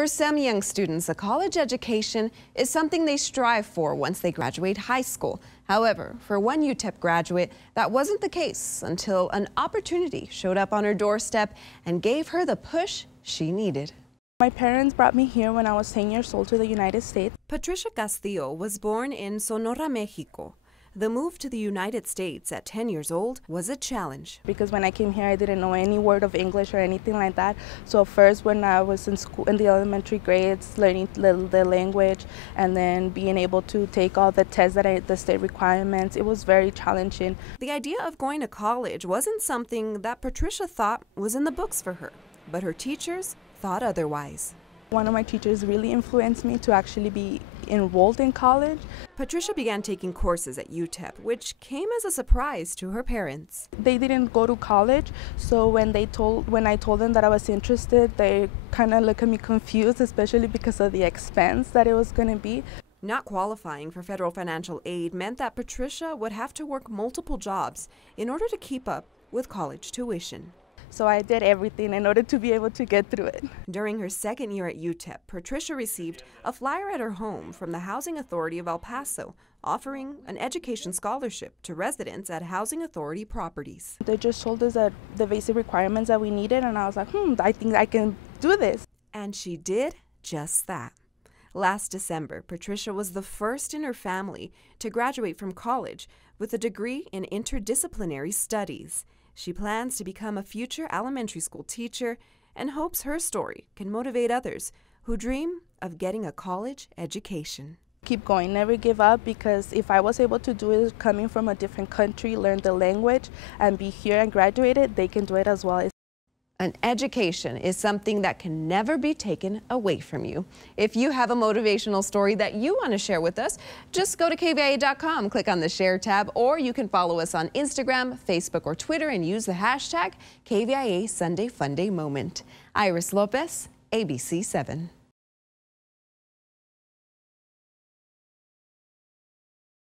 For some young students, a college education is something they strive for once they graduate high school. However, for one UTEP graduate, that wasn't the case until an opportunity showed up on her doorstep and gave her the push she needed. My parents brought me here when I was 10 years old to the United States. Patricia Castillo was born in Sonora, Mexico. The move to the United States at 10 years old was a challenge. Because when I came here, I didn't know any word of English or anything like that. So first, when I was in school, in the elementary grades, learning the language and then being able to take all the tests the state requirements, it was very challenging. The idea of going to college wasn't something that Patricia thought was in the books for her, but her teachers thought otherwise. One of my teachers really influenced me to actually be enrolled in college. Patricia began taking courses at UTEP, which came as a surprise to her parents. They didn't go to college, so when I told them that I was interested, they kind of looked at me confused, especially because of the expense that it was going to be. Not qualifying for federal financial aid meant that Patricia would have to work multiple jobs in order to keep up with college tuition. So I did everything in order to be able to get through it. During her second year at UTEP, Patricia received a flyer at her home from the Housing Authority of El Paso, offering an education scholarship to residents at Housing Authority properties. They just told us that the basic requirements that we needed, and I was like, I think I can do this. And she did just that. Last December, Patricia was the first in her family to graduate from college with a degree in interdisciplinary studies. She plans to become a future elementary school teacher and hopes her story can motivate others who dream of getting a college education. Keep going, never give up, because if I was able to do it coming from a different country, learn the language, and be here and graduated, they can do it as well. An education is something that can never be taken away from you. If you have a motivational story that you want to share with us, just go to kvia.com, click on the Share tab, or you can follow us on Instagram, Facebook, or Twitter and use the hashtag KVIA Sunday Funday Moment. Iris Lopez, ABC 7.